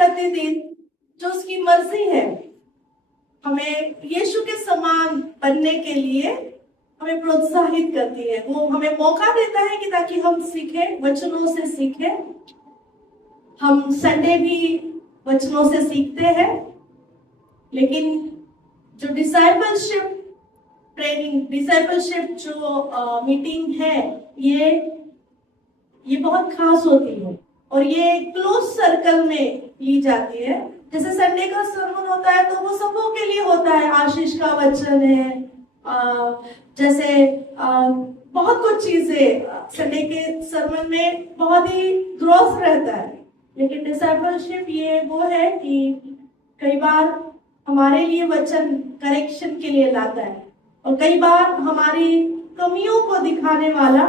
प्रतिदिन जो उसकी मर्जी है हमें यीशु के समान बनने के लिए हमें प्रोत्साहित करती है। वो हमें मौका देता है कि ताकि हम सीखें, वचनों से सीखें। हम संडे भी वचनों से सीखते हैं, लेकिन जो डिसाइपलशिप ट्रेनिंग, डिसाइपलशिप जो मीटिंग है, ये बहुत खास होती है और ये क्लोज सर्कल में ली जाती है। जैसे संडे का सर्मन होता है तो वो सबों के लिए होता है, आशीष का वचन है, जैसे बहुत कुछ चीजें संडे के सर्मन में बहुत ही ग्रोथ रहता है। लेकिन डिसाइपलशिप ये वो है कि कई बार हमारे लिए वचन करेक्शन के लिए लाता है और कई बार हमारी कमियों को दिखाने वाला,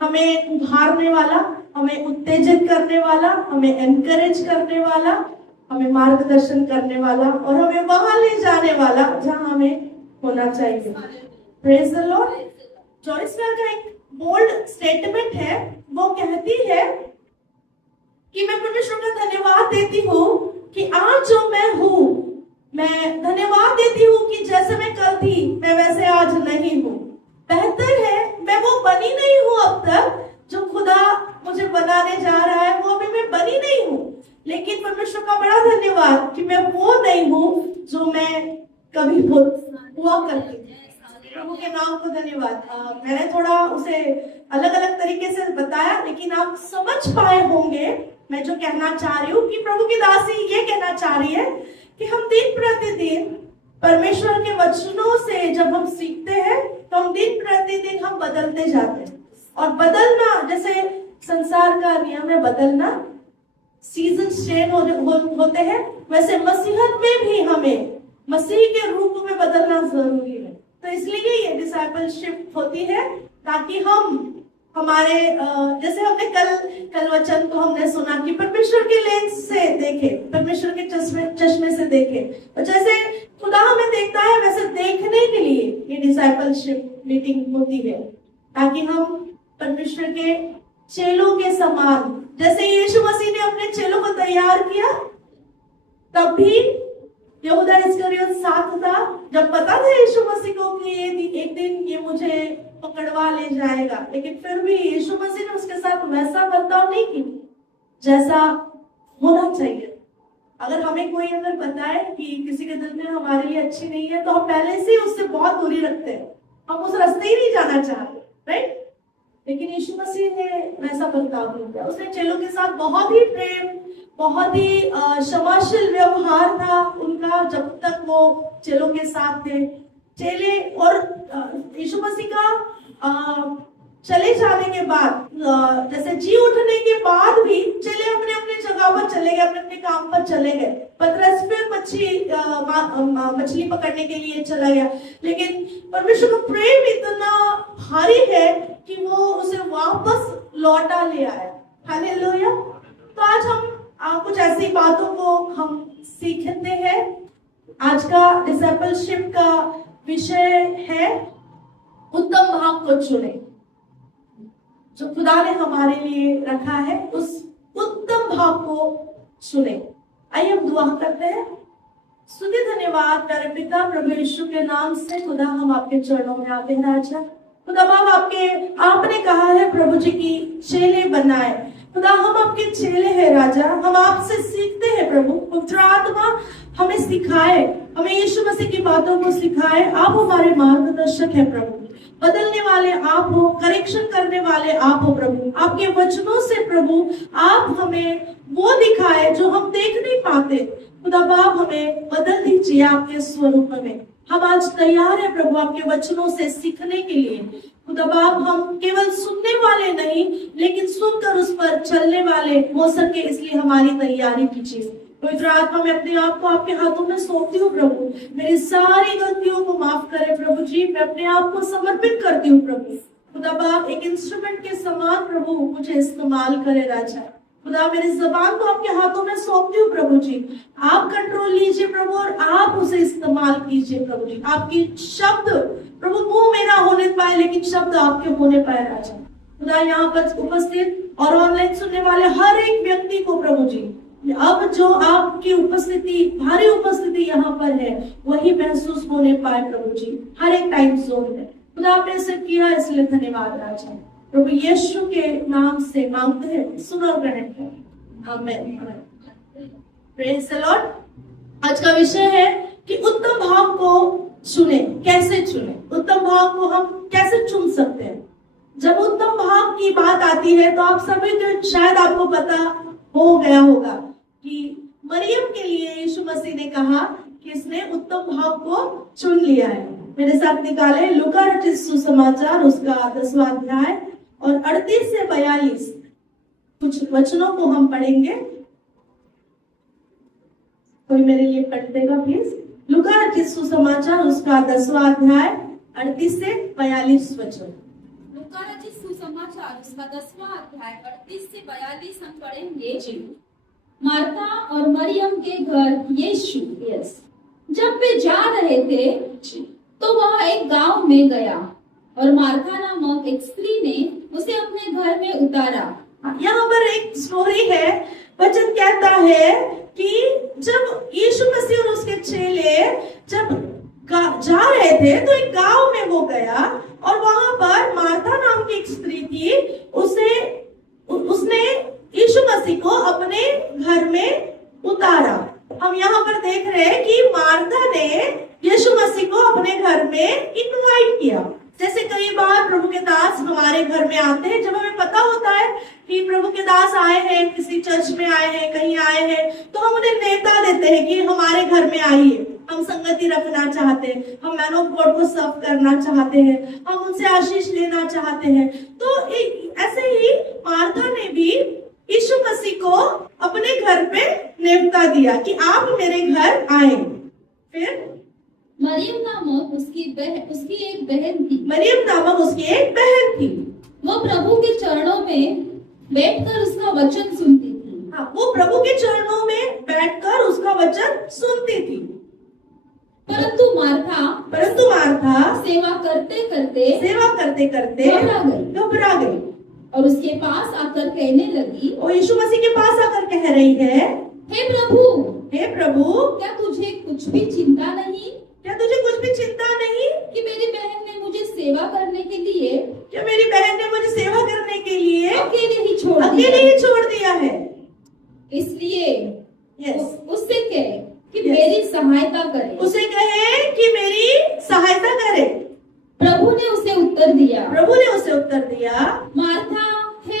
हमें उभारने वाला, हमें उत्तेजित करने वाला, हमें एनकरेज करने वाला, हमें मार्गदर्शन करने वाला और हमें वहां ले जाने वाला जहां हमें होना चाहिए। Praise the Lord. Joyce mayor का एक बोल्ड स्टेटमेंट है, वो कहती है कि मैं परमेश्वर का धन्यवाद देती हूँ कि आज जो मैं हूँ, मैं धन्यवाद देती हूँ कि जैसे मैं कल थी मैं वैसे आज नहीं हूँ। बेहतर है मैं वो बनी नहीं हूँ अब तक जो खुदा मुझे बनाने जा रहा है, वो अभी मैं बनी नहीं हूँ। लेकिन परमेश्वर का बड़ा धन्यवाद कि मैं वो नहीं हूँ जो मैं कभी हुआ करती थी। प्रभु के नाम को धन्यवाद। मैंने थोड़ा उसे अलग अलग तरीके से बताया, लेकिन आप समझ पाए होंगे मैं जो कहना चाह रही हूँ कि प्रभु की दासी ये कहना चाह रही है कि हम दिन प्रतिदिन परमेश्वर के वचनों से जब हम सीखते हैं तो हम दिन प्रतिदिन हम बदलते जाते हैं। और बदलना जैसे संसार का नियम है, बदलना, सीजन चेंज होते हैं, वैसे मसीहत में भी हमें मसीह के रूप में बदलना जरूरी है। तो इसलिए ये डिसाइपलशिप होती है ताकि हम हमारे जैसे हमने कल वचन को हमने सुना कि परमेश्वर के लेंस से देखे, परमेश्वर के चश्मे से देखे, और जैसे खुदा हमें देखता है वैसे देखने के लिए ये डिसाइपलशिप मीटिंग होती है ताकि हम परमेश्वर के चेलों के समान, जैसे यीशु मसीह ने अपने चेलों को तैयार किया, तब भी यहूदा इस्करियोत साथ था, जब पता था यीशु मसीह को कि एक दिन ये मुझे पकड़वा ले जाएगा, लेकिन फिर भी यीशु मसीह ने उसके साथ वैसा बर्ताव नहीं किया जैसा होना चाहिए। अगर हमें कोई अगर बताए कि किसी के दिल में हमारे लिए अच्छी नहीं है तो हम पहले से उससे बहुत दूरी रखते हैं, हम उस रास्ते ही नहीं जाना चाहते, राइट? लेकिन यीशु मसीह ने वैसा बर्ताव नहीं किया। उसने चेलों के साथ बहुत ही प्रेम, बहुत ही क्षमाशील व्यवहार था उनका जब तक वो चेलों के साथ थे। चेले और यीशु मसीह का चले जाने के बाद, जैसे जी उठने के बाद भी चेले अपने अपने जगह पर चले गए, अपने अपने काम पर चले गए। पतरस फिर मछली पकड़ने के लिए चला गया, लेकिन परमेश्वर का प्रेम इतना भारी है कि वो उसे वापस लौटा ले आया। हालेलुया। तो आज हम कुछ ऐसी बातों को हम सीखते हैं। आज का डिसाइपलशिप का विषय है उत्तम भाग को चुने। जो खुदा ने हमारे लिए रखा है उस उत्तम भाग को चुने। आइए हम दुआ करते हैं। स्तुति धन्यवाद प्यारे पिता प्रभु यीशु के नाम से खुदा हम आपके चरणों में आते हैं राजा। खुदा बाब आपने कहा है प्रभु जी की चेले बनाए। खुदा हम आपके चेले हैं राजा, हम आपसे सीखते हैं प्रभु। पवित्र आत्मा हमें सिखाए, हमें यीशु मसीह की बातों को सिखाए। आप हमारे मार्गदर्शक है प्रभु, बदलने वाले आप हो, करेक्शन करने वाले आप हो प्रभु। आपके वचनों से प्रभु आप हमें वो दिखाए जो हम देख नहीं पाते। खुदा बाप हमें बदल दीजिए आपके स्वरूप में। हम आज तैयार है प्रभु आपके वचनों से सीखने के लिए। खुदा बाप हम केवल सुनने वाले नहीं, लेकिन सुनकर उस पर चलने वाले हो सके, इसलिए हमारी तैयारी कीजिए। पवित्र आत्मा मैं अपने आप को आपके हाथों में सौंपती हूँ प्रभु। मेरी सारी गलतियों को माफ करे प्रभु जी। मैं अपने आप को समर्पित करती हूँ प्रभु। खुदा बाप एक इंस्ट्रूमेंट के समान प्रभु मुझे इस्तेमाल करे राजा। खुदा मेरी जबान को आपके हाथों में सौंपती हूँ प्रभु जी। आप कंट्रोल लीजिए प्रभु और आप उसे इस्तेमाल कीजिए प्रभु जी। आपकी शब्द प्रभु मुंह मेरा होने पाए, लेकिन शब्द आपके होने पाए राजा। खुदा यहाँ पर उपस्थित और ऑनलाइन सुनने वाले हर एक व्यक्ति को प्रभु जी अब जो आपकी उपस्थिति, भारी उपस्थिति यहाँ पर है, वही महसूस होने पाए प्रभु जी, हर एक टाइम जोन में। खुदा आपने ऐसे किया, इसलिए धन्यवाद राजा। प्रभु यीशु के नाम से मांगते हैं, सुनो ग्रहण करें, आमीन। Praise the Lord. आज का विषय है कि उत्तम भाव को चुने, कैसे चुने, उत्तम भाव को हम कैसे चुन सकते हैं। जब उत्तम भाव की बात आती है तो आप सभी को शायद आपको पता हो गया होगा कि मरियम के लिए यीशु मसीह ने कहा कि इसने उत्तम भाव को चुन लिया है। मेरे साथ निकाले लूका रचित सुसमाचार उसका 10वां अध्याय और 38 से 42 कुछ वचनों को हम पढ़ेंगे। कोई मेरे लिए पढ़ देगा प्लीज। लूका रचित सुसमाचार उसका 10वां अध्याय 38 से 42 वचन। लूका रचित सुसमाचार उसका 10वां अध्याय 38 से 42 हम पढ़ेंगे। मार्था और मरियम के घर यीशु जब वे जा रहे थे तो वह एक गांव में गया और मार्था नामक एक स्त्री ने उसे अपने घर में उतारा। यहाँ पर एक स्टोरी है। वचन कहता है कि जब यीशु मसीह और उसके चेले जब जा रहे थे तो एक गांव में वो गया और वहां पर मार्था नाम की एक स्त्री थी। उसने यीशु मसीह को अपने घर में उतारा। हम यहाँ पर देख रहे हैं कि मार्था ने यीशु मसीह को अपने घर में इनवाइट किया। जैसे कई बार प्रभु के दास हमारे घर में आते हैं, जब हमें पता होता है कि प्रभु के दास आए हैं, किसी चर्च में आए हैं, कहीं आए हैं, तो हम उन्हें नेता देते हैं कि हमारे घर में आइए, हम संगति रखना चाहते हैं, हम मैन ऑफ गॉड को सर्व करना चाहते हैं, हम उनसे आशीष लेना चाहते हैं। तो ऐसे ही मार्था ने भी यीशु मसीह को अपने घर पे नेवता दिया कि आप मेरे घर आए। फिर मरियम नामक उसकी एक बहन थी। मरियम नामक उसकी एक बहन थी। वो प्रभु के चरणों में बैठकर उसका वचन सुनती थी। हाँ, वो प्रभु के चरणों में बैठकर उसका वचन सुनती थी। परंतु मार्था सेवा करते करते घबरा गई और उसके पास आकर कहने लगी, और यीशु मसीह के पास आकर कह रही है, हे प्रभु, क्या तुझे कुछ भी चिंता नहीं कि मेरी बहन ने मुझे सेवा करने के लिए अकेले ही छोड़ दिया है। इसलिए उससे कहे कि मेरी सहायता करे। उसे कहे कि मेरी सहायता करे। प्रभु ने उसे उत्तर दिया, मार्था हे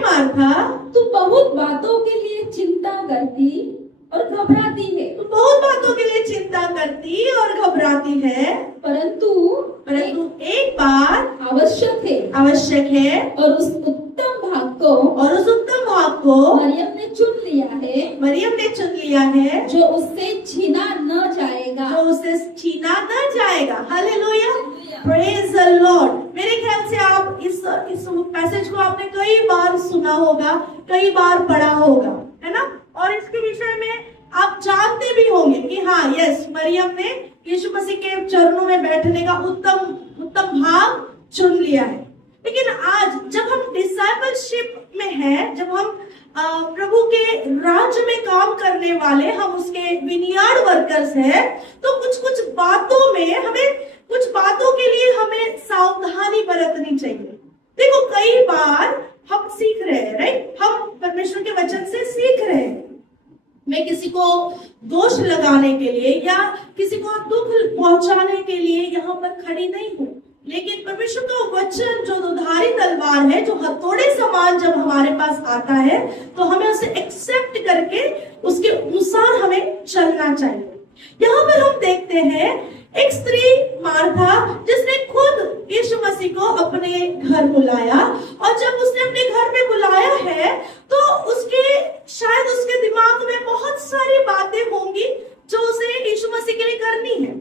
मार्था, तू बहुत बातों के लिए चिंता करती और घबराती है। परंतु एक बात आवश्यक है और उस उत्तम भाग को मरियम ने चुन लिया है जो उससे छीना न जाएगा। Hallelujah, praise the Lord. मेरे ख्याल से आप इस पैसेज को आपने कई बार सुना होगा, कई बार पढ़ा होगा, है ना। और इसके विषय में आप जानते भी होंगे कि हाँ, यस, मरियम ने यीशु मसीह के चरणों में बैठने का उत्तम भाग चुन लिया है। लेकिन आज जब हम डिसाइपलशिप में हैं, जब हम प्रभु के राज्य में काम करने वाले, हम उसके विनियार्ड वर्कर्स हैं, तो कुछ बातों के लिए हमें सावधानी बरतनी चाहिए। देखो, कई बार हम सीख रहे हैं, राइट, हम परमेश्वर के वचन से सीख रहे हैं। मैं किसी को दोष लगाने के लिए या किसी को दुख पहुंचाने के लिए यहाँ पर खड़ी नहीं हूँ, लेकिन परमेश्वर का वचन जो दुधारी तलवार है, जो हथौड़े समान जब हमारे पास आता है, तो हमें उसे एक्सेप्ट करके उसके अनुसार हमें चलना चाहिए। यहाँ पर हम देखते हैं एक स्त्री मार्था, जिसने खुद यीशु मसीह को अपने घर बुलाया, और जब उसने अपने घर में बुलाया है तो शायद उसके दिमाग में बहुत सारी बातें होंगी जो उसे यीशु मसीह के लिए करनी है।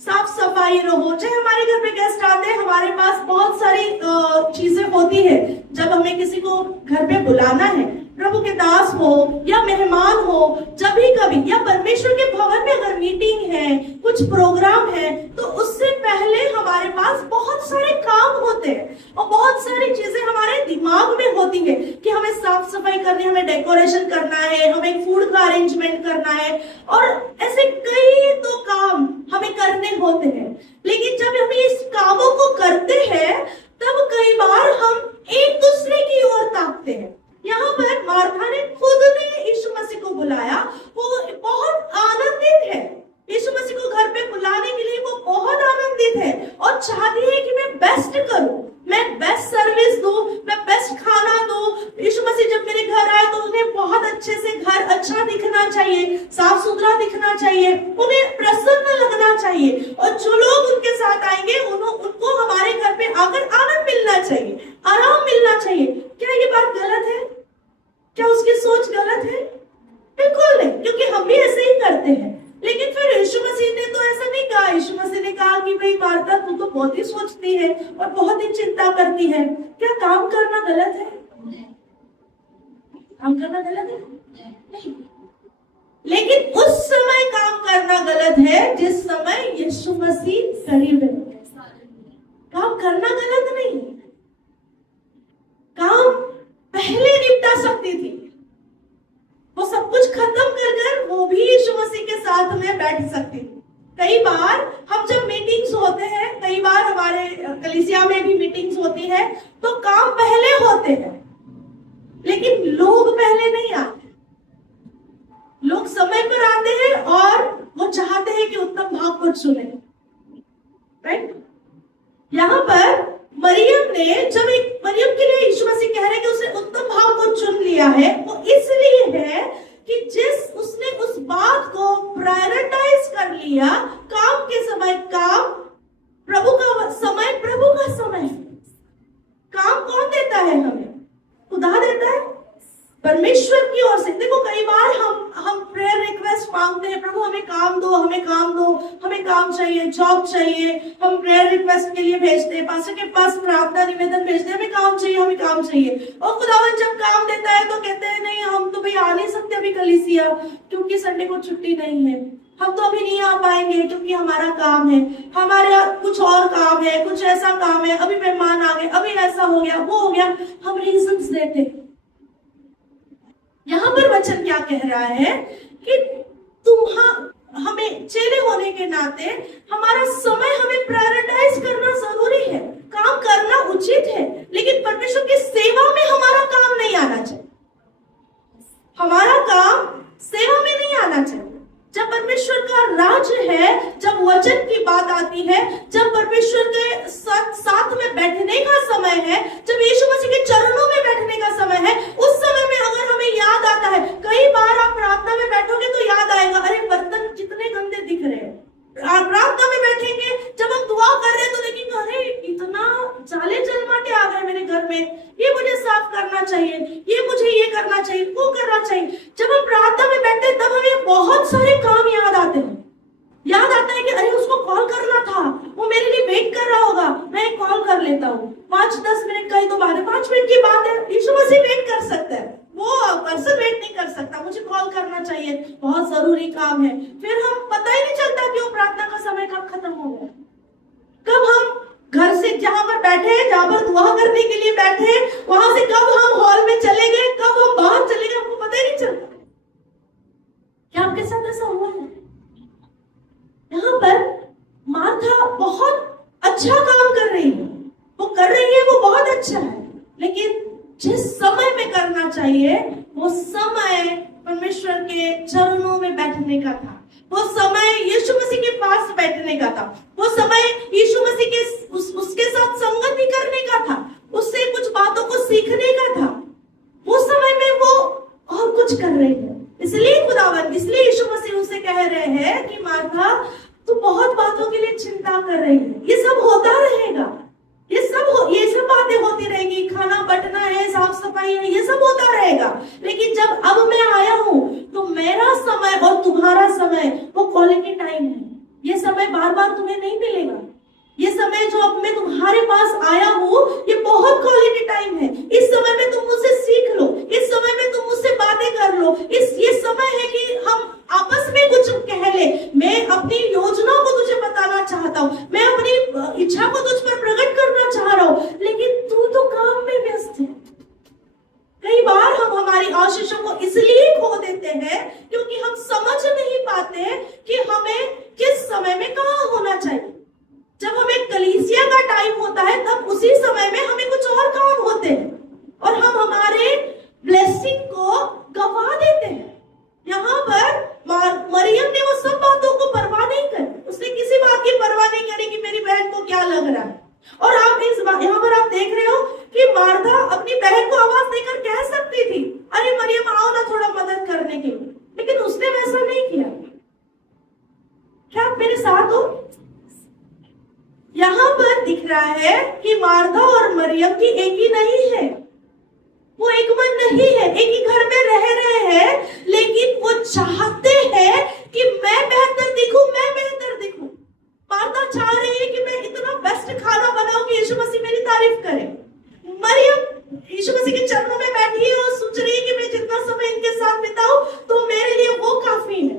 साफ सफाई रहो, चाहे हमारे घर पे गेस्ट आते हैं, हमारे पास बहुत सारी चीजें होती है। जब हमें किसी को घर पे बुलाना है, प्रभु के दास हो या मेहमान हो, जब भी कभी, या परमेश्वर के भवन में अगर मीटिंग है, कुछ प्रोग्राम है, तो उससे पहले हमारे पास बहुत सारे काम होते हैं और बहुत सारी चीजें हमारे दिमाग में होती है कि हमें साफ सफाई करनी है, हमें डेकोरेशन करना है, हमें फूड का अरेंजमेंट करना है और ऐसे कई तो काम हमें करने होते हैं। लेकिन जब हम इस कामों को करते हैं तब कई बार हम एक दूसरे की ओर ताकते हैं। यहाँ पर मार्था ने खुद ने यीशु मसीह को बुलाया, वो बहुत आनंदित है। यीशु मसीह को घर पे बुलाने के लिए वो बहुत आनंदित है और चाहती है कि मैं बेस्ट करूं, मैं बेस्ट सर्विस दूं, मैं बेस्ट खाना दूं। यीशु मसीह जब मेरे घर आए तो उन्हें बहुत अच्छे से घर अच्छा दिखना चाहिए, साफ सुथरा दिखना चाहिए, उन्हें प्रसन्न लगना चाहिए और जो लोग उनके साथ आएंगे उनको हमारे घर पे आकर आनंद मिलना चाहिए, आराम मिलना चाहिए। क्या ये बात गलत है? क्या उसकी सोच गलत है? बिल्कुल नहीं, क्योंकि हम भी ऐसे ही करते हैं। लेकिन फिर यीशु मसीह ने तो ऐसा नहीं कहा। यीशु मसीह ने कहा कि भाई मार्था, तू तो बहुत ही सोचती है और बहुत ही चिंता करती है। क्या काम करना गलत है? काम करना गलत है? नहीं। लेकिन उस समय काम करना गलत है जिस समय यीशु मसीह करीब है। काम करना गलत नहीं, काम पहले निपटा सकती थी। वो सब कुछ खत्म कर वो भी यीशु मसीह के साथ में बैठ सकती थी। कई बार हम जब मीटिंग्स होते हैं, कई बार हमारे कलीसिया में भी मीटिंग्स होती है, तो काम पहले होते हैं लेकिन लोग पहले नहीं आते। लोग समय पर आते हैं और वो चाहते हैं कि उत्तम भाग को चुने, राइट? यहाँ पर मरियम के लिए यीशु मसीह कह रहे हैं कि उसने उत्तम भाव को चुन लिया है। वो इसलिए है कि उसने उस बात को प्रायोरिटाइज कर लिया। काम के समय काम, प्रभु का समय। काम कौन देता है हमें? खुदा देता है, परमेश्वर की ओर से। देखो कई बार हम प्रेयर रिक्वेस्ट मांगते हैं, प्रभु हमें काम दो, हमें काम चाहिए, जॉब चाहिए। हम प्रेयर रिक्वेस्ट के लिए भेजते हैं, पास्टर के पास प्रार्थना निवेदन भेजते हैं, हमें काम चाहिए। और खुदावन जब काम देता है तो कहते हैं नहीं, हम तो भाई आ नहीं सकते अभी कलीसिया, क्योंकि संडे को छुट्टी नहीं है, हम तो अभी नहीं आ पाएंगे क्योंकि हमारा काम है, हमारे कुछ और काम है, कुछ ऐसा काम है, अभी मेहमान आ गए, अभी ऐसा हो गया, वो हो गया। हम रीजंस देते हैं। यहाँ पर वचन क्या कह रहा है कि हमें चेले होने के नाते हमारा समय हमें प्रायोरिटाइज करना जरूरी है। काम करना उचित है, लेकिन परमेश्वर की सेवा में हमारा काम नहीं आना चाहिए। हमारा काम सेवा में नहीं आना चाहिए। जब परमेश्वर का राज्य है, जब वचन की बात आती है, जब परमेश्वर के साथ में बैठने का समय है, जब यीशु मसीह के चरणों में बैठने का समय है, उस समय में अगर हमें याद आता है, कई बार आप प्रार्थना में बैठोगे तो याद आएगा, अरे बर्तन कितने गंदे दिख रहे हैं। आप प्रार्थना में बैठेंगे, जब हम दुआ कर रहे हैं तो देखेंगे, अरे इतना जाले जलमाटे आ गए मेरे घर में, ये मुझे साफ करना चाहिए, ये मुझे ये करना चाहिए, वो करना चाहिए। जब हम प्रार्थना में बैठते हैं तब हमें बहुत सारे काम याद आते हैं। याद आता है कि अरे उसको कॉल करना था, वो मेरे लिए वेट कर रहा होगा, मैं कॉल कर लेता हूँ। 5-10 मिनट का ही तो बात है, 5 मिनट की बात है, यीशु मसीह वेट कर सकता है, वो पर्सन वेट नहीं कर सकता, मुझे कॉल करना चाहिए, बहुत जरूरी काम है। फिर हम पता ही नहीं चलता कि वो प्रार्थना का समय कब खत्म हो गया। कब हम घर से जहां पर बैठे हैं, जहां पर दुआ करने के लिए बैठे हैं, वहां से कब हम हॉल में चले गए, कब हम बाहर चले गए, हमको पता ही नहीं चलता। क्या आपके साथ ऐसा हुआ है? यहाँ पर मार्था बहुत अच्छा काम कर रही है, वो बहुत अच्छा है, लेकिन जिस समय में करना चाहिए वो समय परमेश्वर के चरणों में बैठने का था, वो समय यीशु मसीह के पास बैठने का था, वो समय यीशु मसीह के उसके साथ संगति करने का था, उससे कुछ बातों को सीखने का था। उस समय में वो और कुछ कर रही है। इसलिए यीशु मसीह उसे कह रहे हैं कि मार्था तू बहुत बातों के लिए चिंता कर रही है, ये सब होता रहेगा, ये सब बातें होती रहेगी, खाना बटना है, साफ सफाई है, ये सब होता रहेगा। लेकिन जब अब मैं आया हूं तो मेरा समय और तुम्हारा समय वो क्वालिटी टाइम है। ये समय बार बार तुम्हें नहीं मिलेगा। ये समय जो अब मैं तुम्हारे पास आया हूँ ये बहुत क्वालिटी टाइम है। इस समय में तुम मुझसे सीख लो, इस समय में तुम मुझसे बातें कर लो, ये समय है कि हम आपस में कुछ कह ले, चाहता हूँ, मैं अपनी इच्छा को तुझ पर प्रकट करना चाह रहा हूँ, लेकिन तू तो काम में व्यस्त है। कई बार हम हमारी आशीषों को इसलिए खो देते हैं क्योंकि हम समझ नहीं पाते कि हमें किस समय में कहाँ होना चाहिए। जब हमें कलीसिया का टाइम होता है तब उसी समय में हमें कुछ और काम होते हैं और हम हमारे ब्लेसिंग को गवा देते हैं। यहाँ पर मरियम ने वो सब बातों को परवाह नहीं करी, उसने किसी बात की परवाह नहीं करी कि मेरी बहन को क्या लग रहा है। और आप यहाँ पर आप देख रहे हो कि मार्था अपनी बहन को आवाज देकर कह सकती थी, अरे मरियम आओ ना थोड़ा मदद करने के लिए, लेकिन उसने वैसा नहीं किया। क्या आप मेरे साथ हो? यहाँ पर दिख रहा है कि मार्था और मरियम की एक ही नहीं है, वो एक मन नहीं है, एक ही घर में रह रहे हैं, लेकिन वो चाहते हैं कि मैं बेहतर दिखूं, मैं बेहतर दिखूं। मार्था चाह रही है कि मैं इतना बेस्ट खाना बनाऊं कि यीशु मसीह मेरी तारीफ करे। मरियम यीशु मसीह के चरणों में बैठी है और सोच रही है कि मैं जितना समय इनके साथ बिताऊं तो मेरे लिए वो काफी है।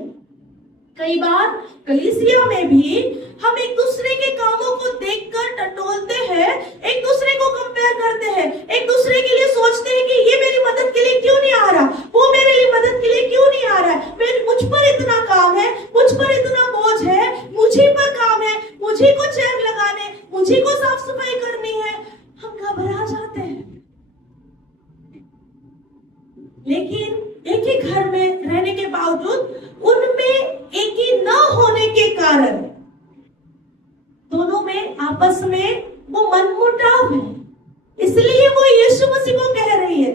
कई बार कलीसिया में भी हम एक दूसरे के कामों को देखकर टटोलते हैं, एक दूसरे को कंपेयर करते हैं, एक दूसरे के लिए सोचते हैं कि ये मेरी मदद के लिए क्यों नहीं आ रहा, वो मेरे लिए मदद के लिए क्यों नहीं आ रहा है, मुझ पर इतना काम है, मुझ पर इतना बोझ है, मुझे पर काम है, मुझे को चेयर लगाने, मुझे को साफ सफाई करनी है। हम घबरा जाते हैं। लेकिन एक ही घर में रहने के बावजूद उनमें एक ही न होने के कारण दोनों में आपस में वो मनमुटाव है। इसलिए वो यीशु मसीह को कह रही है,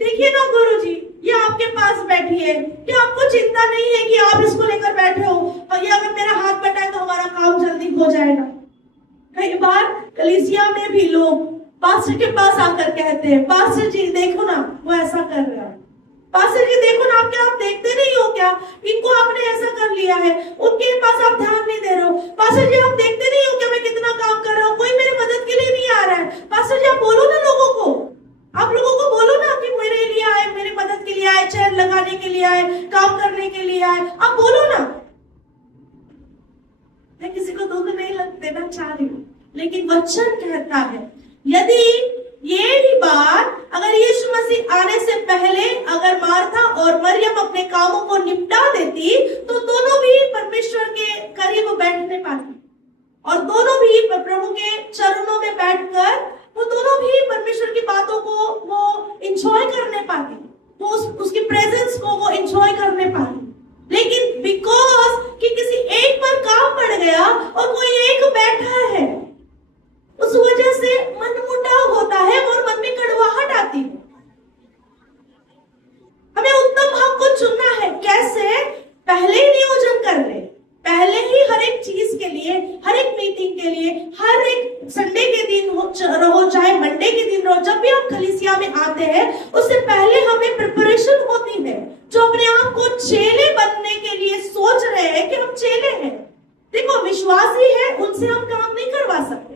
देखिए ना गुरुजी, ये आपके पास बैठी है, क्या आपको चिंता नहीं है कि आप इसको लेकर बैठे हो और ये अगर मेरा हाथ बटाए तो हमारा काम जल्दी हो जाएगा। कई बार कलीसिया में भी लोग पास्टर के पास आकर कहते हैं, पास्टर जी देखो ना वो ऐसा कर रहा है, पास्टर जी देखो ना आप, क्या आप देखते नहीं हो क्या, इनको आपने ऐसा कर लिया है, उनके पास आप ध्यान नहीं दे रहे हो। पास्टर जी आप देखते नहीं हो क्या मैं कितना काम कर रहा हूँ, कोई मेरी मदद के लिए नहीं आ रहा है। पास्टर जी आप बोलो ना लोगों को, आप लोगों को बोलो ना कि मेरे लिए आए, मेरी मदद के लिए आए, चेयर लगाने के लिए आए, काम करने के लिए आए, आप बोलो ना। मैं किसी को दुख नहीं लग देना चाह रही हूँ, लेकिन वचन कहता है यदि ये ही बात अगर यीशु मसीह आने से पहले अगर मार्था और मरियम अपने कामों को निपटा देती तो दोनों भी परमेश्वर के करीब बैठने पाती और दोनों भी प्रभु के चरणों में बैठकर वो दोनों भी परमेश्वर की बातों को वो एंजॉय करने पाती, वो उसकी प्रेजेंस को वो एंजॉय करने पाती। लेकिन बिकॉज कि किसी एक पर काम पड़ गया और कोई एक बैठा है, उस वजह से मनमुटाव होता है और मन में कड़वाहट आती है। हमें उत्तम भाग को चुनना है। कैसे? पहले ही नियोजन कर ले, पहले ही हर एक चीज के लिए, हर एक मीटिंग के लिए, हर एक संडे के दिन रहो चाहे मंडे के दिन रहो, जब भी हम कलीसिया में आते हैं उससे पहले हमें प्रिपरेशन होती है। जो अपने आप को चेले बनने के लिए सोच रहे हैं कि हम चेले हैं, देखो विश्वासी है उनसे हम काम नहीं करवा सकते,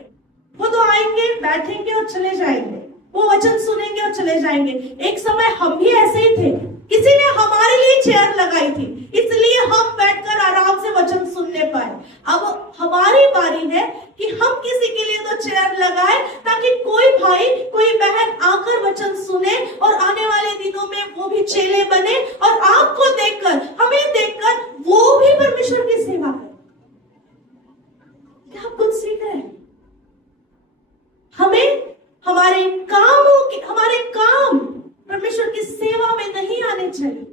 वो तो आएंगे बैठेंगे और चले जाएंगे, वो वचन सुनेंगे और चले जाएंगे। एक समय हम भी ऐसे ही थे, किसी ने हमारे लिए चेयर लगाई थी इसलिए हम बैठकर आराम से वचन सुनने पाए। अब हमारी बारी है कि हम किसी के लिए तो चेयर लगाए ताकि कोई भाई कोई बहन आकर वचन सुने और आने वाले दिनों में वो भी चेले बने और आपको देखकर हमें देखकर वो भी परमेश्वर की सेवा करे। क्या आप कुछ सीख रहे हैं? हमें हमारे काम परमेश्वर की सेवा में नहीं आने चाहिए।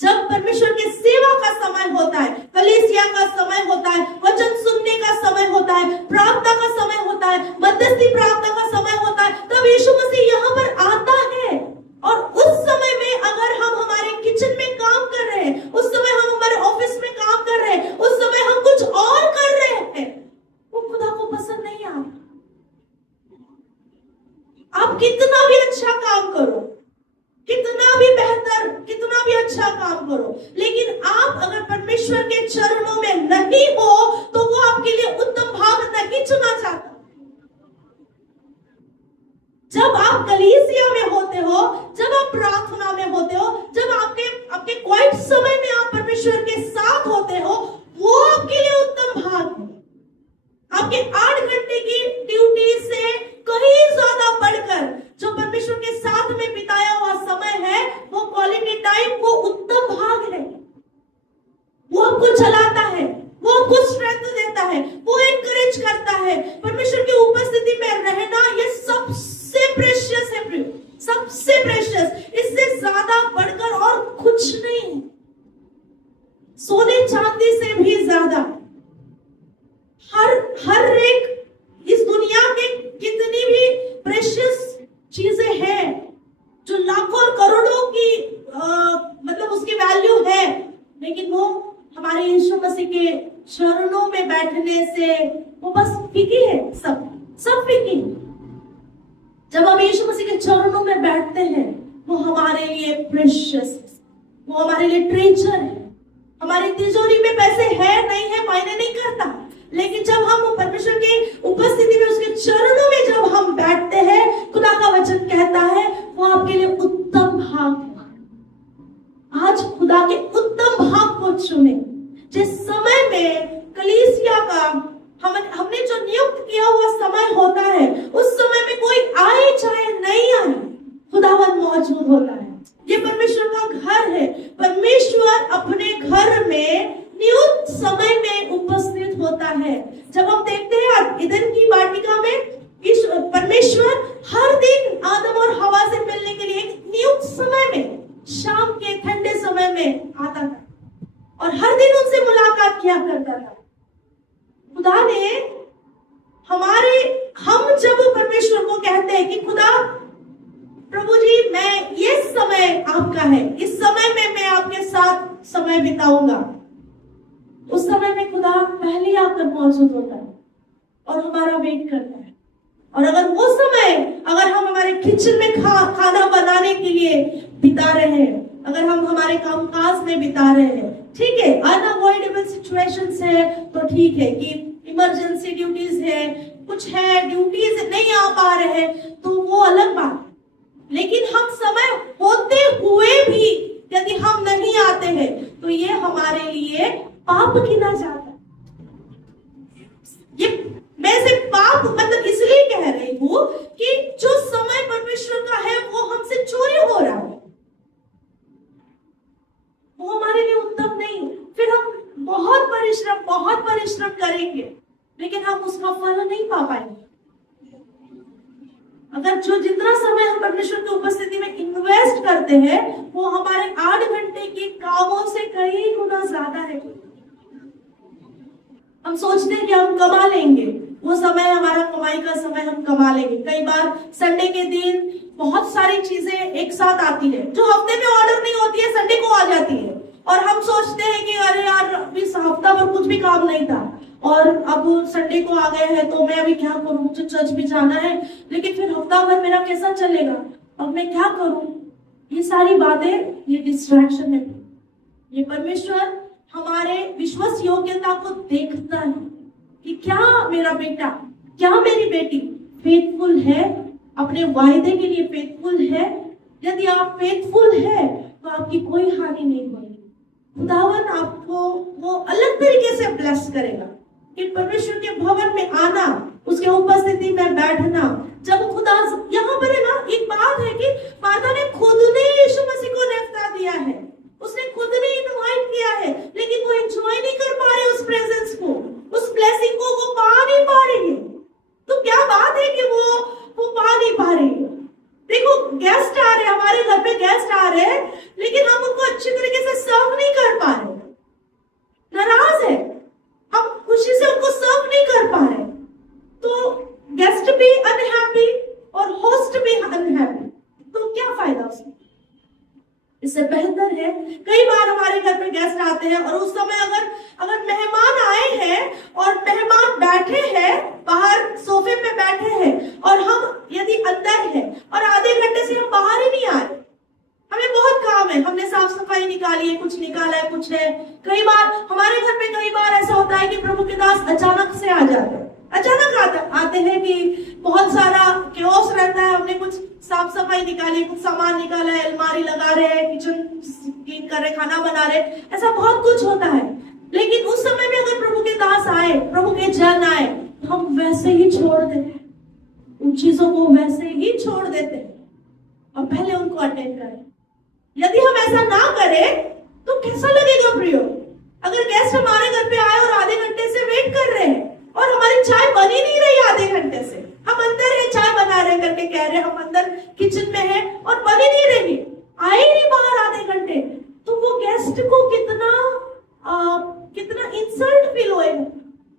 जब परमेश्वर की सेवा का समय होता है, कलीसिया का समय होता है, वचन सुनने का समय होता है, प्रार्थना का समय होता है, मध्यस्थी प्रार्थना का समय होता है, तब यीशु मसीह यहाँ पर आता है। और उस समय में अगर हम हमारे किचन में काम कर रहे हैं, उस समय हम हमारे ऑफिस में काम कर रहे हैं, उस समय हम कुछ और कर रहे हैं, वो खुदा को पसंद नहीं आता। आप कितना भी अच्छा काम करो, कितना भी बेहतर, कितना भी अच्छा काम करो, लेकिन आप अगर परमेश्वर के चरणों में नहीं हो तो वो आपके लिए उत्तम भाग नहीं चुना जाता। जब आप कलीसिया में होते हो, जब आप प्रार्थना में होते हो, जब आपके क्वाइट समय में आप परमेश्वर के साथ होते हो, वो आपके लिए उत्तम भाग है। वो आपको चलाता है, वो आपको स्ट्रेंथ देता है, वो एनकरेज करता है। परमेश्वर की उपस्थिति में रहना ये सबसे प्रेशियस है प्रिय, सबसे प्रेशियस, इससे ज्यादा बढ़कर और कुछ नहीं है, सोने चांदी से भी ज्यादा। हर एक इस दुनिया के कितनी भी प्रेशियस चीजें हैं जो लाखों और करोड़ों की मतलब उसकी वैल्यू है, लेकिन वो हमारे यीशु मसीह के चरणों में बैठने से वो बस फीकी है, सब फीकी। जब हम यीशु मसीह के चरणों में बैठते हैं वो हमारे लिए प्रेशियस, वो हमारे लिए ट्रेजर है। हमारी तिजोरी में पैसे है नहीं है मायने नहीं करता, लेकिन जब हम परमेश्वर के उपस्थिति में उसके चरणों में जब हम बैठते हैं, खुदा का वचन कहता है वो आपके लिए उत्तम भाग है। आज खुदा के उत्तम भाग को चुने। जिस समय में कलीसिया का हमने जो नियुक्त किया हुआ समय होता है, उस समय में कोई आए चाहे नहीं आए, खुदावन मौजूद होता है। ये परमेश्वर का घर है। परमेश्वर अपने घर में नियुक्त समय में उपस्थित होता है। जब हम देखते हैं ईदन की वाटिका में परमेश्वर हर दिन आदम और हवा से मिलने के लिए एक नियुक्त समय में, शाम के ठंडे समय में आता था और हर दिन उनसे मुलाकात किया करता था। खुदा ने हम जब परमेश्वर को कहते हैं कि खुदा प्रभु जी मैं ये समय आपका है, इस समय में मैं आपके साथ समय बिताऊंगा, उस समय में खुदा पहले आकर मौजूद होता है और हमारा वेट करता है। और अगर वो समय अगर हम हमारे किचन में खाना बनाने के लिए बिता रहे हैं, अगर हम हमारे कामकाज में बिता रहे हैं, ठीक है, अनअवॉइडेबल सिचुएशंस है तो ठीक है कि इमरजेंसी ड्यूटीज है, कुछ है ड्यूटीज नहीं आ पा रहे हैं तो वो अलग बात। लेकिन हम समय होते हुए भी यदि हम नहीं आते हैं तो ये हमारे लिए पाप गिना जाता है। ये मैं से पाप मतलब इसलिए कह रही हूं कि जो समय परमेश्वर का है वो हमसे चोरी हो रहा है, वो हमारे लिए उत्तम नहीं। फिर हम बहुत परिश्रम करेंगे लेकिन हम उसका फल नहीं पा पाएंगे। अगर जो जितना समय हम परमेश्वर की उपस्थिति में इन्वेस्ट करते हैं वो हमारे 8 घंटे के कामों से कई गुना ज्यादा है। हम सोचते हैं कि हम कमा लेंगे, वो समय हमारा कमाई का समय हम कमा लेंगे। कई बार संडे के दिन बहुत सारी चीजें एक साथ आती है जो हफ्ते में ऑर्डर नहीं होती है, संडे को आ जाती है और हम सोचते हैं कि अरे यार इस हफ्ता भर कुछ भी काम नहीं था और अब संडे को आ गए हैं तो मैं अभी क्या करूं, मुझे चर्च भी जाना है, लेकिन फिर हफ्ता भर मेरा कैसा चलेगा, अब मैं क्या करूं। ये सारी बातें ये डिस्ट्रैक्शन है। ये परमेश्वर हमारे विश्वास योग्यता को देखता है कि क्या मेरा बेटा, क्या मेरी बेटी फेथफुल है, अपने वायदे के लिए फेथफुल है। यदि आप फेथफुल है तो आपकी कोई हानि नहीं होगी। खुदावन आपको वो अलग तरीके से ब्लेस करेगा। कि परमेश्वर के भवन में आना, उसके उपस्थिति में बैठना, जब खुदा यहाँ पर है ना, एक बात है कि माता ने खुद ने यीशु मसीह को न्योता दिया है, उसने खुद ने इनवाइट किया है, लेकिन वो एंजॉय नहीं कर पा रहे उस प्रेजेंस को, उस ब्लेसिंग को वो पा नहीं पा रही है। तो क्या बात है कि वो पा नहीं पा रही है। देखो गेस्ट आ रहे, हमारे घर पे गेस्ट आ रहे हैं, लेकिन हम उनको अच्छी तरीके से सर्व नहीं कर पा रहे, नाराज है, हम खुशी से उनको सर्व नहीं कर पा रहे, तो गेस्ट भी अनहैप्पी और होस्ट भी अनहैप्पी, तो क्या फायदा उसमें। इससे बेहतर है, कई बार हमारे घर पे गेस्ट आते हैं और उस समय अगर मेहमान आए हैं और मेहमान बैठे हैं बाहर सोफे पे बैठे हैं और हम यदि अंदर हैं और आधे घंटे से हम बाहर ही नहीं आ रहे, हमें बहुत काम है, हमने साफ सफाई निकाली है, कुछ निकाला है, कुछ है। कई बार हमारे घर पे कई बार ऐसा होता है कि प्रभु के दास अचानक से आ जाते हैं, अचानक आते हैं कि बहुत सारा केओस रहता है, हमने कुछ साफ सफाई निकाली, कुछ सामान निकाला है, अलमारी लगा रहे हैं, किचन क्लीन कर रहे, खाना बना रहे, ऐसा बहुत कुछ होता है। लेकिन उस समय में अगर प्रभु के दास आए, प्रभु के जन आए, तो हम वैसे ही छोड़ देते हैं, उन चीजों को वैसे ही छोड़ देते हैं और पहले उनको अटेंड करें। यदि हम ऐसा ना करें तो कैसा लगेगा प्रियो। अगर गेस्ट हमारे घर पे आए और आधे घंटे से वेट कर रहे हैं और हमारी चाय बनी नहीं रही आधे घंटे से, हम अंदर है चाय बना रहे करके कह रहे हैं, हम अंदर किचन में है और बनी नहीं रही, आए ही नहीं बाहर आधे घंटे, तो वो गेस्ट को कितना इंसल्ट फील होएगा।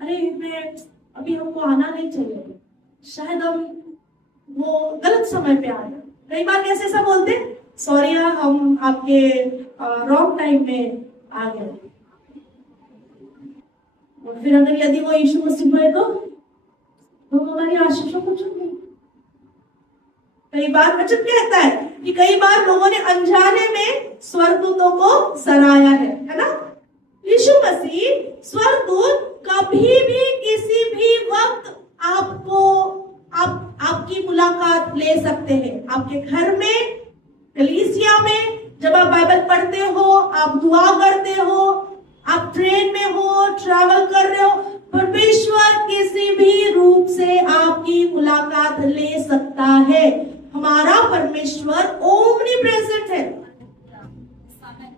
अरे मैं अभी हमको आना नहीं चाहिए, शायद हम वो गलत समय पे आ गए। कई बार कैसे ऐसा बोलते, सॉरी हम आपके रॉन्ग टाइम में आ गए। और फिर अगर यदि वो यीशु मसीह में है तो हमारी आशीषों को चुन ली। कई बार वचन कहता है कि कई बार लोगों ने अनजाने में स्वर्गदूतों को सराया है ना। यीशु मसीह स्वर्गदूत कभी भी किसी भी वक्त आपकी मुलाकात ले सकते हैं। आपके घर में, कलीसिया में, जब आप बाइबल पढ़ते हो, आप दुआ करते हो, आप ट्रेन में हो, ट्रैवल कर रहे हो, परमेश्वर किसी भी रूप से आपकी मुलाकात ले सकता है। हमारा परमेश्वर ओमनी प्रेजेंट है,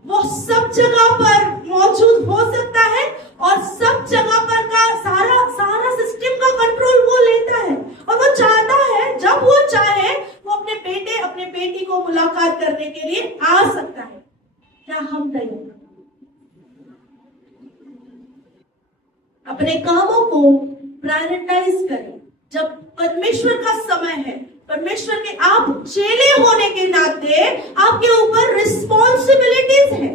वो सब जगह पर मौजूद हो सकता है और सब जगह पर का सारा सिस्टम का कंट्रोल वो लेता है। और वो चाहता है जब वो चाहे वो अपने बेटे अपने बेटी को मुलाकात करने के लिए आ सकता है। क्या हम तैयार? अपने कामों को प्रायोरिटाइज करें। जब परमेश्वर का समय है, परमेश्वर के आप चेले होने के नाते आपके ऊपर रिस्पॉन्सिबिलिटीज है।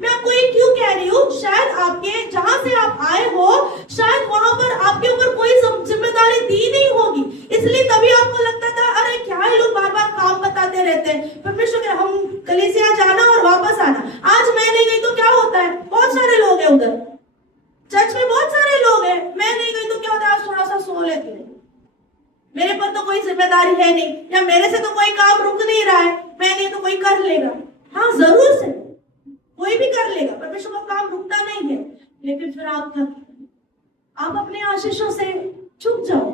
मैं आपको ये क्यों कह रही हूँ, शायद आपके जहां से आप आए हो, शायद वहां पर आपके ऊपर कोई जिम्मेदारी दी नहीं होगी, इसलिए तभी आपको लगता था अरे क्या ये लोग बार बार काम बताते रहते हैं। परमेश्वर के हम कलीसिया जाना और वापस आना। आज मैं नहीं गई तो क्या होता है, बहुत सारे लोग हैं उधर चर्च में, बहुत सारे लोग हैं, मैं नहीं गई तो क्या होता है, आज थोड़ा सा सो लेती हूँ, मेरे पर तो कोई जिम्मेदारी है नहीं, या मेरे से तो कोई काम रुक नहीं रहा है, मैं नहीं तो कोई कर लेगा। हाँ जरूर से कोई भी कर लेगा, परमेश्वर का काम रुकता नहीं है, लेकिन फिर आप अपने आशीषों से चूक जाओ।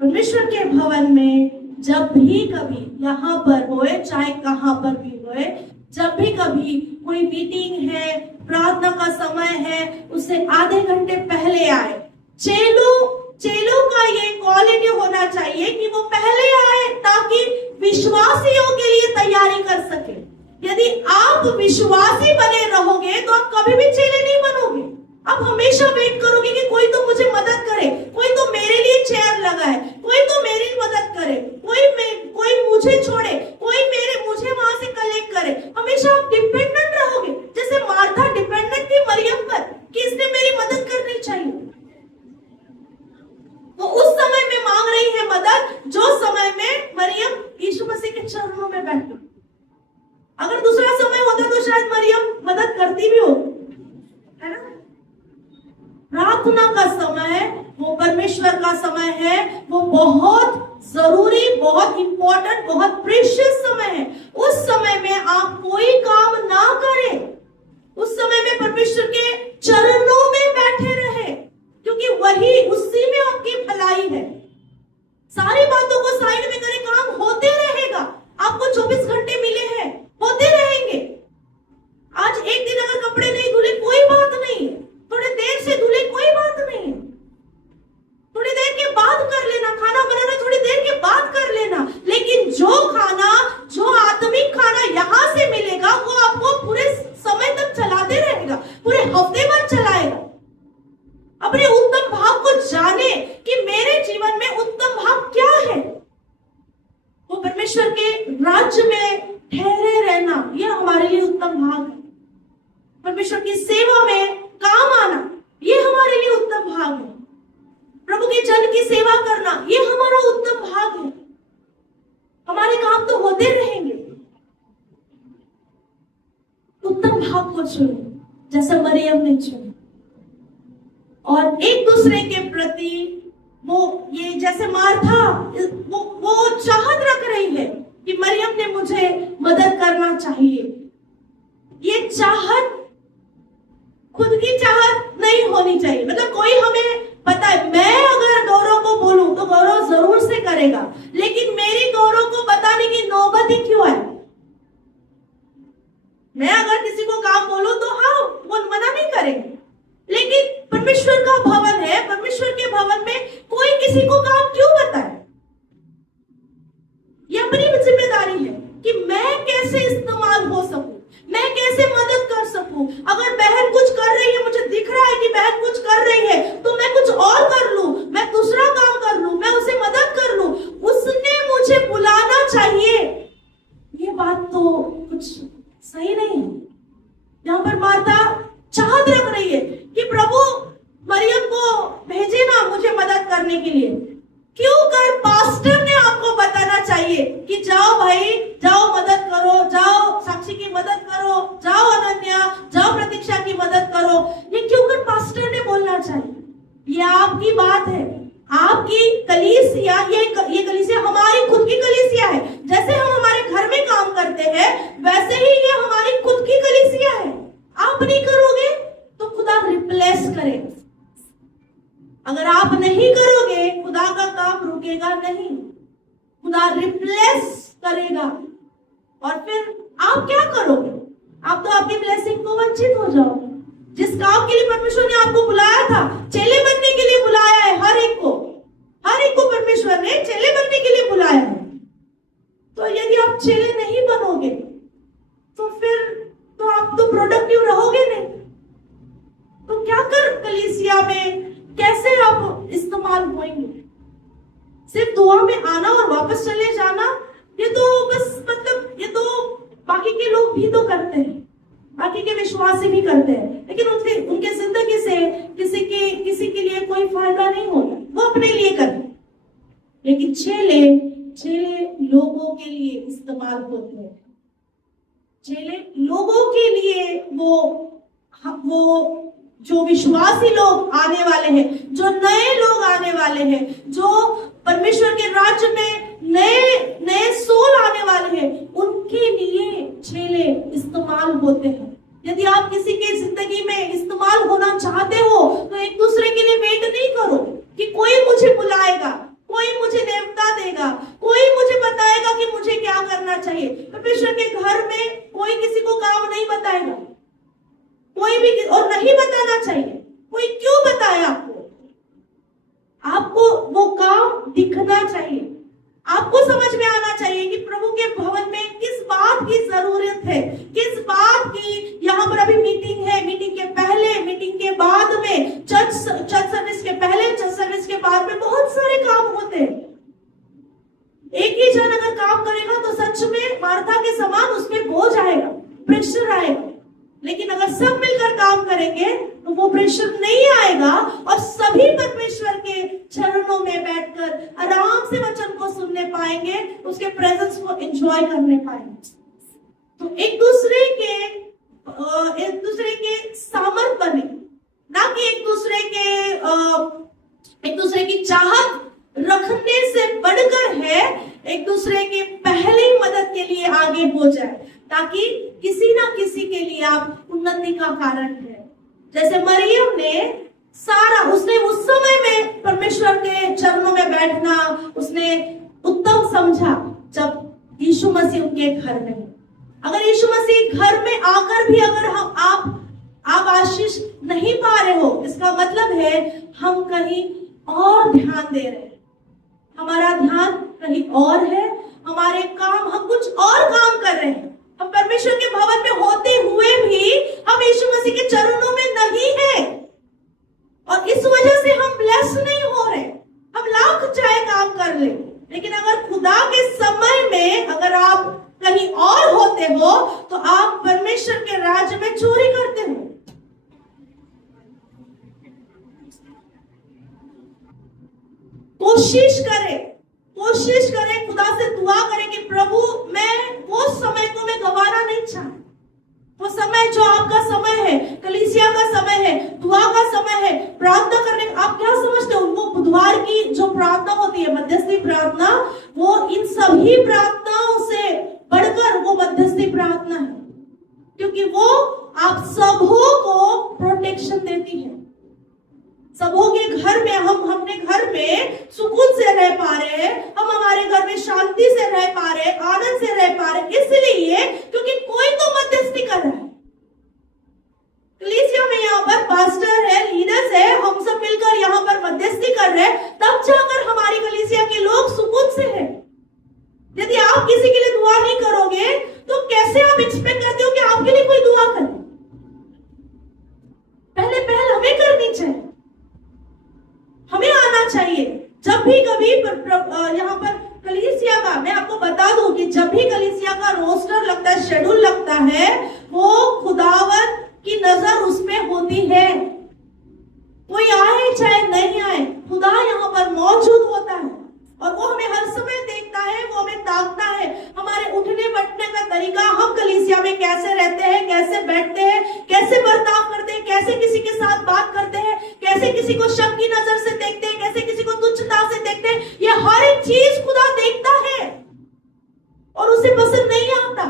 परमेश्वर के भवन में जब भी कभी यहाँ पर होए, चाहे कहाँ पर भी होए, जब भी कभी कोई मीटिंग है, प्रार्थना का समय है, उससे आधे घंटे पहले आए। चेलों का ये क्वालिटी होना चाहिए कि वो पहले आए ताकि विश्वासियों के लिए तैयारी कर सके। यदि आप विश्वासी बने रहोगे तो आप कभी भी चेले नहीं बनोगे। आप हमेशा वेट करोगे कि कोई तो मुझे मदद करे, कोई तो मेरे लिए चेयर लगाए, कोई तो मेरी मदद करे, कोई मुझे छोड़े, कोई मुझे वहां से कलेक्ट करे। हमेशा आप डिपेंडेंट रहोगे, जैसे मार्था डिपेंडेंट थी मरियम पर कि इसने मेरी मदद करनी चाहिए। वो उस समय में मांग रही है मदद, जो समय में मरियम यीशु मसीह के चरणों में बैठी। अगर दूसरा समय होता तो शायद मरियम मदद करती भी हो, है ना। प्रार्थना का समय है, वो परमेश्वर का समय है, वो बहुत जरूरी, बहुत इंपॉर्टेंट, बहुत प्रीशियस समय है। उस समय में आप कोई काम ना करें, उस समय में परमेश्वर के चरणों में बैठे रहे, क्योंकि वही उसी में आपकी भलाई है। सारी बातों को साइड में करें, काम होते रहेगा। आपको 24 घंटे मिले हैं, होते रहेंगे। आज एक दिन अगर कपड़े नहीं धुले कोई बात नहीं, थोड़ी देर से धुले कोई बात नहीं, थोड़ी देर के बाद कर लेना। खाना बनाना थोड़ी देर के बाद कर लेना, लेकिन जो खाना, जो आत्मिक खाना यहाँ से मिलेगा वो आपको पूरे समय तक चलाते रहेगा, पूरे हफ्ते भर चलाएगा। अपने उत्तम भाव को जाने कि मेरे जीवन में उत्तम भाव क्या है। वो परमेश्वर के राज्य में ठहरे रहना, यह हमारे लिए उत्तम भाव है। परमेश्वर की सेवा में काम आना, यह हमारे लिए उत्तम भाव है। प्रभु के जन की सेवा करना, यह हमारा उत्तम भाग है। हमारे काम तो होते रहेंगे। उत्तम भाग को चुनो, जैसे मरियम ने चुना, और एक दूसरे के प्रति वो ये जैसे मार्था वो चाहत रख रही है कि मरियम ने मुझे मदद करना चाहिए। ये चाहत खुद की चाहत नहीं होनी चाहिए। मतलब कोई हमें पता है, मैं अगर गौरव को बोलूं तो गौरव जरूर से करेगा, लेकिन मेरी गौरव को बताने की नौबत ही क्यों है। मैं अगर किसी को काम बोलूं तो हाँ वो सकूं। अगर बहन कुछ कर रही है, मुझे दिख रहा है कि बहन कुछ कर रही है, तो मैं कुछ और कर लूं, मैं दूसरा काम कर लूं, मैं उसे मदद कर लूं, उसने मुझे बुलाना चाहिए। ये बात तो कुछ सही नहीं है। यहाँ पर मार्था चाहत रख रही है कि प्रभु मरियम को भेजे ना मुझे मदद करने के लिए। क्यों कर पास्टर ने आपको बताना चाहिए कि जाओ भाई, जाओ मदद करो, जाओ साक्षी की मदद करो, जाओ अनन्या, जाओ प्रतीक्षा की मदद करो। ये क्यों कर पास्टर ने बोलना चाहिए? ये आपकी बात है, आपकी कलीसिया, ये कलीसिया हमारी खुद की कलीसिया है। जैसे हम हमारे घर में काम करते हैं, वैसे ही ये हमारी खुद की कलीसिया है। आप नहीं करोगे तो खुदा रिप्लेस करेगा। अगर आप नहीं करोगे, खुदा का काम रुकेगा नहीं, खुदा रिप्लेस करेगा। और फिर आप क्या करोगे? आप तो आपकी ब्लेसिंग को वंचित हो जाओगे। जिस काम के लिए परमेश्वर ने आपको बुलाया था, चेले बनने के लिए बुलाया है, हर एक को परमेश्वर ने चेले बनने के लिए बुलाया है। तो यदि आप चेले नहीं बनोगे तो फिर तो आप तो प्रोडक्टिव रहोगे नहीं। तो क्या कर कलीसिया में कैसे आप इस्तेमाल होंगे? सिर्फ दुआ में आना और वापस चले जाना, ये तो बस मतलब ये तो बाकी के लोग भी तो करते हैं, बाकी के विश्वासी भी करते हैं, लेकिन उनके जिंदगी से किसी के लिए कोई फायदा नहीं होता, वो अपने लिए करते। लेकिन चेले लोगों के लिए इस्तेमाल होते हैं। चेले लोगों के लिए वो जो विश्वासी लोग आने वाले हैं, जो नए लोग आने वाले हैं, जो परमेश्वर के राज्य में नए सोल आने वाले हैं, उनके लिए चेले इस्तेमाल होते हैं। यदि आप किसी के जिंदगी में इस्तेमाल होना चाहते हो तो एक दूसरे के लिए वेट नहीं करो कि कोई मुझे बुलाएगा, कोई मुझे नेवता देगा, कोई मुझे बताएगा कि मुझे क्या करना चाहिए। परमेश्वर के घर में कोई किसी को काम नहीं बताएगा, कोई भी, और नहीं बताना चाहिए। कोई क्यों बताए आपको वो काम दिखना चाहिए। आपको समझ में आना चाहिए कि प्रभु के भवन में किस बात की जरूरत है, किस बात की। यहाँ पर अभी मीटिंग है, मीटिंग के पहले, मीटिंग के बाद में, चर्च सर्विस के पहले, चर्च सर्विस के बाद में बहुत सारे काम होते हैं। एक ही जन अगर काम करेगा तो सच में मार्था के समान उसमें बोझ आएगा, प्रेशर आएगा। लेकिन अगर सब मिलकर काम करेंगे तो वो प्रेशर नहीं आएगा और सभी परमेश्वर के चरणों में बैठकर आराम से वचन को सुनने पाएंगे, उसके प्रेजेंस को एंजॉय करने पाएंगे। तो एक दूसरे के सामर्थ बने, ना कि एक दूसरे की चाहत रखने से बढ़कर है, एक दूसरे के पहले मदद के लिए आगे हो जाए, ताकि किसी ना किसी के लिए आप उन्नति का कारण है। जैसे मरियम ने उसने उस समय में परमेश्वर के चरणों में बैठना उसने उत्तम समझा जब यीशु मसीह उनके घर में। अगर यीशु मसीह घर में आकर भी अगर आप आशीष नहीं पा रहे हो, इसका मतलब है हम कहीं और ध्यान दे रहे हैं, हमारा ध्यान कहीं और है, हमारे काम, हम कुछ और काम कर रहे हैं। हम परमेश्वर के भवन में होते हुए भी हम यीशु मसीह के चरणों में नहीं है, और इस वजह से हम ब्लेस नहीं हो रहे। हम लाख चाहे काम कर ले, लेकिन अगर खुदा के समय में अगर आप कहीं और होते हो तो आप परमेश्वर के राज्य में चोरी करते हो। कोशिश करें, खुदा से दुआ करें कि प्रभु मैं वो समय को मैं गंवाना नहीं चाहता। वो समय जो आपका समय है, कलीसिया का समय है, दुआ का समय है, प्रार्थना करने का। आप क्या समझते हो, वो बुधवार की जो प्रार्थना होती है, मध्यस्थी प्रार्थना, वो इन सभी प्रार्थनाओं से बढ़कर वो मध्यस्थी प्रार्थना है, क्योंकि वो आप सबों को प्रोटेक्शन देती है। सबों के घर में हम अपने घर में सुकून से रह पा रहे हैं, हम हमारे घर में शांति से रह पा रहे हैं, आनंद से रह पा रहे हैं, इसलिए क्योंकि कोई तो मध्यस्थी कर रहा है। कलीसिया में यहाँ पर पास्टर है, लीडर्स है, हम सब मिलकर यहाँ पर मध्यस्थी कर रहे हैं, तब जाकर हमारी कलीसिया के लोग सुकून से हैं। यदि आप किसी के लिए दुआ नहीं करोगे तो कैसे आप एक्सपेक्ट करते हो कि आपके लिए कोई दुआ करे? कैसे किसी के साथ बात करते हैं, कैसे किसी को शक की नजर से देखते हैं, कैसे किसी को तुच्छता से देखते हैं, ये हर एक चीज खुदा देखता है और उसे पसंद नहीं आता।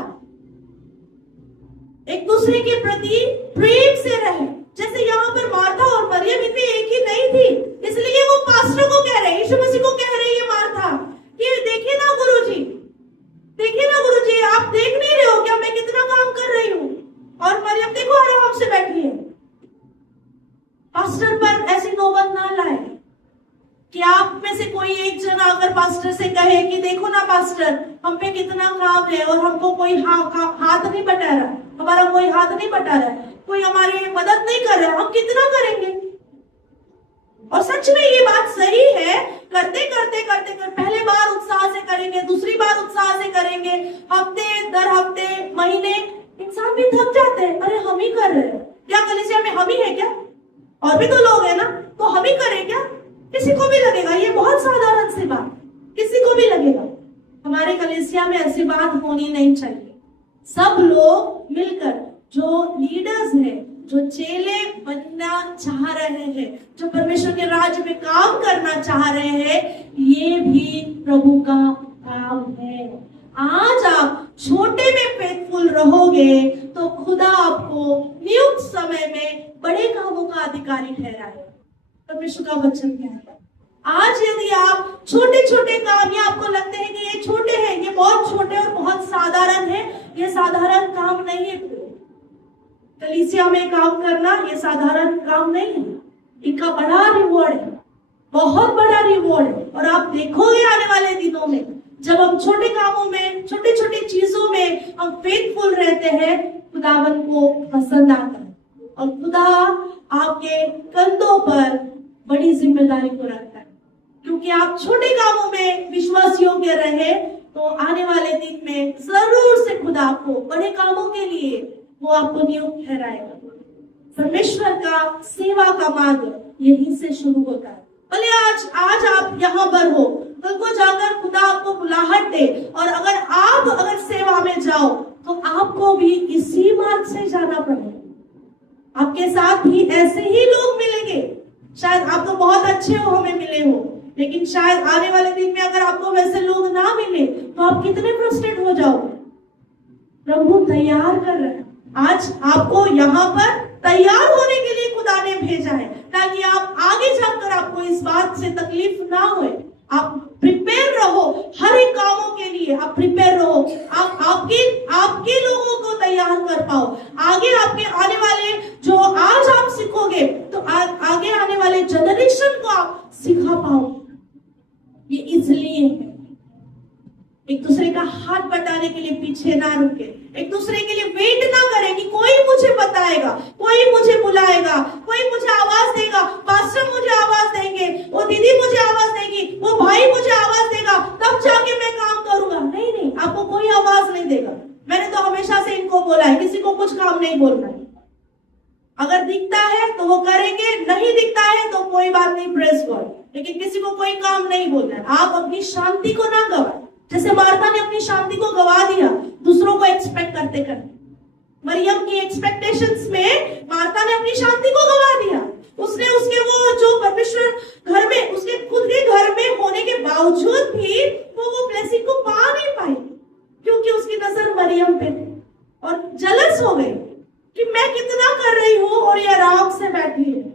एक दूसरे के प्रति प्रेम से रहे। जैसे यहाँ पर मार्था और मरियम इतनी एक ही नहीं थी, इसलिए वो पास्टर को कह रहे, यीशु मसीह को कह रही है मार्था कि देखिए ना गुरुजी, देखिए ना गुरुजी, आप देख नहीं रहे हो क्या मैं कितना काम कर रही हूँ? और मरियम देखो आराम से बैठी है। पास्टर पर ऐसी नौबत ना लाए कि आप में से कोई एक जन आकर पास्टर से कहे कि देखो ना पास्टर, हम पे कितना काम है और हमको कोई हाथ नहीं बटा रहा, हमारा कोई हाथ नहीं बटा रहा है, कोई हमारी मदद नहीं कर रहा, हम कितना करेंगे? और सच में ये बात सही है, करते करते करते कर पहले बार उत्साह से करेंगे, दूसरी बार उत्साह से करेंगे, हफ्ते दर हफ्ते महीने, इंसान भी थक जाते हैं। अरे हम ही कर रहे हैं क्या? कलीसिया में हम ही है क्या? और भी तो लोग है ना, तो हम ही करें क्या? किसी को भी लगेगा ये बहुत साधारण सी बात, किसी को भी लगेगा। हमारे कलीसिया में ऐसी बात होनी नहीं चाहिए। सब लोग मिलकर, जो लीडर्स हैं, जो चेले बनना चाह रहे हैं, जो परमेश्वर के राज्य में काम करना चाह रहे हैं, ये भी प्रभु का काम है। आज आप छोटे में फेथफुल रहोगे तो खुदा आपको नियुक्त समय में बड़े कामों का अधिकारी ठहराएगा। परमेश्वर का वचन कहता है। आज यदि आप छोटे छोटे काम, या आपको लगते हैं कि ये छोटे हैं, ये बहुत छोटे और बहुत साधारण है, ये साधारण काम नहीं है। कलीसिया में काम करना ये साधारण काम नहीं है, इनका बड़ा रिवॉर्ड है, बहुत बड़ा रिवॉर्ड है। और आप देखोगे आने वाले दिनों में, जब हम छोटे कामों में, छोटे छोटे चीजों में हम फेथफुल रहते हैं, खुदावन को पसंद आता है और खुदा आपके कंधों पर बड़ी जिम्मेदारी को रखता है। क्योंकि आप छोटे कामों में विश्वास योग्य रहे तो आने वाले दिन में जरूर से खुदा आपको बड़े कामों के लिए वो आपको नियुक्त ठहराएगा। परमेश्वर का सेवा का मार्ग यहीं से शुरू होता है। भले आज आप यहाँ पर हो, कल को जाकर खुदा आपको बुलाहट दे, और अगर सेवा में जाओ तो आपको भी इसी मार्ग से जाना पड़ेगा। आपके साथ भी ऐसे ही लोग मिलेंगे। शायद आप तो बहुत अच्छे हो, हमें मिले हो, लेकिन शायद आने वाले दिन में अगर आपको वैसे लोग ना मिले तो आप कितने फ्रस्ट्रेट हो जाओगे। प्रभु तैयार कर रहे हैं। आज आपको यहाँ पर तैयार होने के लिए खुदा ने भेजा है, ताकि आप आगे जाकर आपको इस बात से तकलीफ ना होए। आप प्रिपेयर रहो, हर एक कामों के लिए आप प्रिपेयर रहो। आप आपके लोगों को तैयार कर पाओ। आगे आपके आने वाले, जो आज आप सीखोगे, तो आगे आने वाले जनरेशन को आप सिखा पाओ। ये इसलिए है, एक दूसरे का हाथ बटाने के लिए पीछे ना रुके, एक दूसरे के लिए वेट ना करें कि कोई मुझे बताएगा, कोई मुझे बुलाएगा, कोई मुझे आवाज देगा, पास्टर मुझे आवाज देंगे, वो दीदी मुझे आवाज देगी, वो भाई मुझे आवाज देगा, तब जाके मैं काम करूंगा। नहीं, आपको कोई आवाज नहीं देगा। मैंने तो हमेशा से इनको बोला है, किसी को कुछ काम नहीं बोलना है। अगर दिखता है तो वो करेंगे, नहीं दिखता है तो कोई बात नहीं, प्रेस गॉड, लेकिन किसी को कोई काम नहीं बोलना है। आप अपनी शांति को ना गवाएं। जैसे मार्था ने अपनी शांति को गवा दिया दूसरों को एक्सपेक्ट करते करते, मरियम की एक्सपेक्टेशंस में मार्था ने अपनी शांति को गवा दिया। उसने उसके वो जो परमेश्वर घर में, उसके खुद के घर में होने के बावजूद भी वो ब्लेसिंग को पा नहीं पाई, क्योंकि उसकी नजर मरियम पे थी और जलस हो गई कि मैं कितना कर रही हूँ और ये आराम से बैठी है।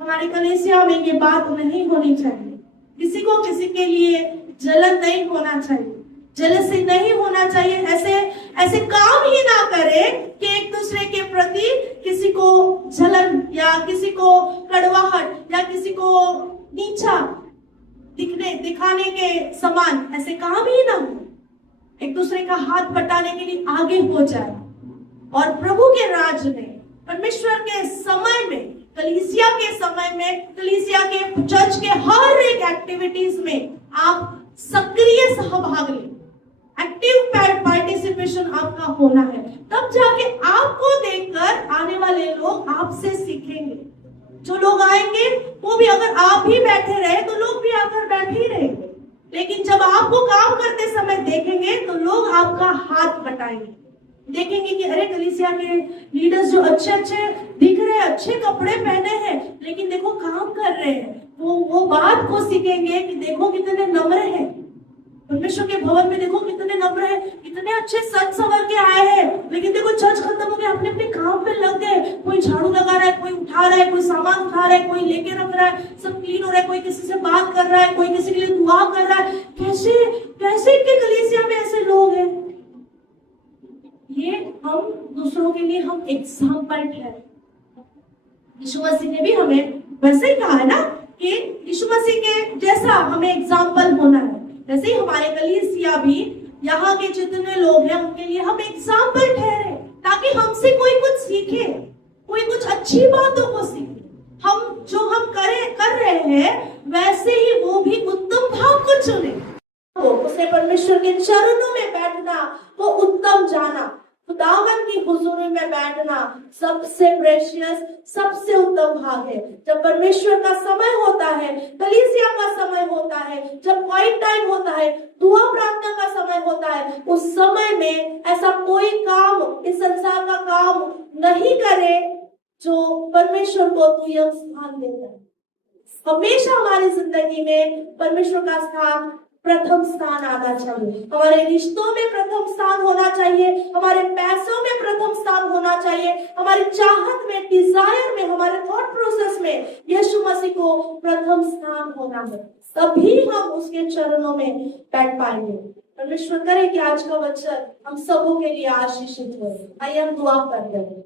हमारे कलीसिया में ये बात नहीं होनी चाहिए। किसी को किसी के लिए जलन नहीं होना चाहिए, जेलसी नहीं होना चाहिए। ऐसे काम ही ना करें कि एक दूसरे के प्रति किसी को जलन या किसी को कड़वाहट या किसी को नीचा दिखाने के समान ऐसे काम ही ना हो। एक दूसरे का हाथ बटाने के लिए आगे हो जाए और प्रभु के राज में, परमेश्वर के समय में, कलीसिया के समय में, कलीसिया के चर्च के हर एक एक्टिविटीज में आप सक्रिय सहभाग लें। एक्टिव पार्टिसिपेशन आपका होना है, तब जाके आपको देखकर आने वाले लोग आपसे सीखेंगे। जो लोग आएंगे वो भी, अगर आप भी बैठे रहे तो लोग भी आकर बैठे ही रहेंगे, लेकिन जब आपको काम करते समय देखेंगे तो लोग आपका हाथ बटाएंगे, देखेंगे कि अरे कलीसिया के लीडर्स जो अच्छे अच्छे दिख रहे हैं, अच्छे कपड़े पहने हैं, लेकिन देखो काम कर रहे हैं, वो बात को सीखेंगे कि देखो कितने नम्र हैं परमेश्वर के भवन में, देखो कितने नम्र है, कितने अच्छे सज संवर के आए हैं, लेकिन देखो चर्च खत्म हो गया, अपने अपने काम पे लग गए, कोई झाड़ू लगा रहा है, कोई उठा रहा है, कोई सामान उठा रहा है, कोई लेके रख रहा है, सब क्लीन हो रहा है, कोई किसी से बात कर रहा है, कोई किसी के लिए दुआ कर रहा है। कैसे कैसे इनके कलीसिया में ऐसे लोग हैं? ये हम दूसरों के लिए हम एग्जाम्पल है। यीशु मसीह ने भी हमें वैसे ही कहा है ना कि यीशु मसीह के जैसा हमें एग्जाम्पल होना है, वैसे ही हमारे कलीसिया भी यहाँ के जितने लोग हैं उनके लिए हम एग्जाम्पल ठहरे, ताकि हमसे कोई कुछ सीखे, कोई कुछ अच्छी बातों को सीखे। हम जो हम कर रहे हैं वैसे ही वो भी उत्तम भाव को चुने, तो उसे परमेश्वर के चरणों में बैठना वो उत्तम जाना, खुदावन की हुजूरी में बैठना सबसे प्रेशियस, सबसे उत्तम भाग है। जब परमेश्वर का समय होता है, कलीसिया का समय होता है, जब क्वाइट टाइम होता है, दुआ प्रार्थना का समय होता है, उस समय में ऐसा कोई काम इस संसार का काम नहीं करे जो परमेश्वर को दुय्यम स्थान देता है। हमेशा हमारी जिंदगी में परमेश्वर का स्थान प्रथम स्थान आना चाहिए, हमारे रिश्तों में प्रथम स्थान होना चाहिए, हमारे पैसों में प्रथम स्थान होना चाहिए, हमारी चाहत में, डिजायर में, हमारे थॉट प्रोसेस में यीशु मसीह को प्रथम स्थान होना है, तभी हम उसके चरणों में बैठ पाएंगे। परमेश्वर करे कि आज का वचन हम सबों के लिए आशीषित हो। आइए हम दुआ करते हैं।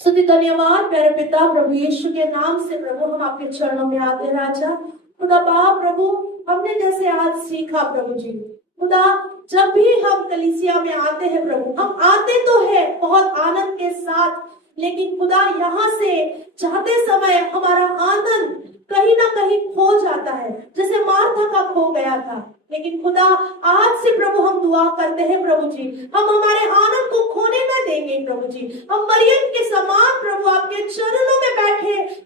स्तुति धन्यवाद प्यारे पिता प्रभु यीशु के नाम से प्रभु हम आपके चरणों में आते हैं राजा। खुदा बाप प्रभु हमने जैसे आज सीखा प्रभु जी, खुदा जब भी हम कलीसिया में आते हैं प्रभु, हम आते तो है बहुत आनंद के साथ, लेकिन खुदा यहाँ से जाते समय हमारा आनंद कहीं ना कहीं खो जाता है, जैसे मार्था का खो गया था। लेकिन खुदा आज से प्रभु हम दुआ करते हैं प्रभु जी, हम हमारे आनंद को खोने न देंगे प्रभु जी, हम मरियम के समान प्रभु आपके चरणों में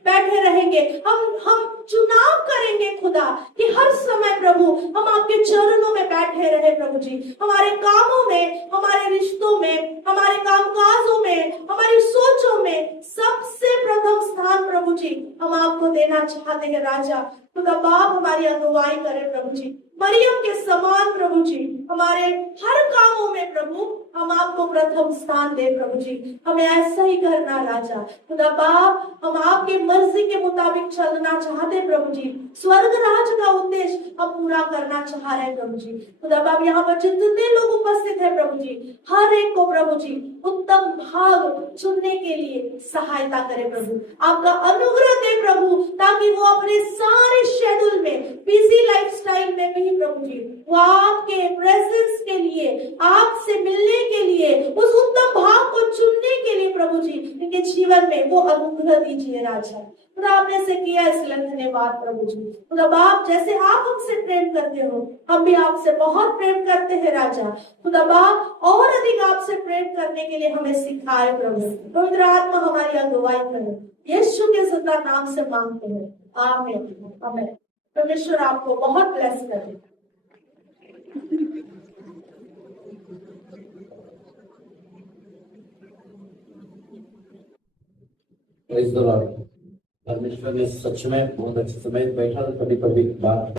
बैठे रहेंगे। हम चुनाव करेंगे खुदा कि हर समय प्रभु हम आपके चरणों में बैठे रहे प्रभु जी, हमारे कामों में, हमारे रिश्तों में, हमारे कामकाजों में, हमारी सोचों में सबसे प्रथम स्थान प्रभु जी हम आपको देना चाहते हैं राजा। खुदा बाप हमारी अगुवाई करे प्रभु जी, मरियम के समान प्रभु जी हमारे हर कामों में प्रभु हम आपको प्रथम स्थान दे प्रभु जी, हमें ऐसा ही करना राजा। खुदा बाप हम आपके मर्जी के मुताबिक चलना चाहते प्रभु जी, स्वर्ग राज का उद्देश्य हम पूरा करना चाह रहे प्रभु जी। खुदा बाप यहाँ पर जितने लोग उपस्थित है प्रभु जी, हर एक को प्रभु जी उत्तम भाग चुनने के लिए सहायता करे प्रभु, आपका अनुग्रह दे प्रभु, ताकि वो अपने सारे शेड्यूल में, बिजी लाइफस्टाइल में भी प्रभु जी वो आपके प्रेजेंस के लिए, आपसे मिलने के लिए, उस उत्तम भाग को चुनने के लिए प्रभु जी इनके जीवन में वो अनुग्रह दीजिए राजा। खुदा आपने से किया इसलिए धन्यवाद प्रभु जी। खुदा बाप जैसे आप हमसे प्रेम करते हो, हम भी आपसे बहुत प्रेम करते हैं राजा। खुदा बाप और अधिक आपसे प्रेम करने के लिए हमें सिखाए प्रभु, पवित्र आत्मा हमारी अगुवाई करे, यीशु के सदा नाम से मांगते हैं, आमीन आमीन। परमेश्वर आपको बहुत ब्लेस करे। Praise the Lord. परमेश्वर ने सच में बहुत अच्छे समय बैठा तो कभी कभी बात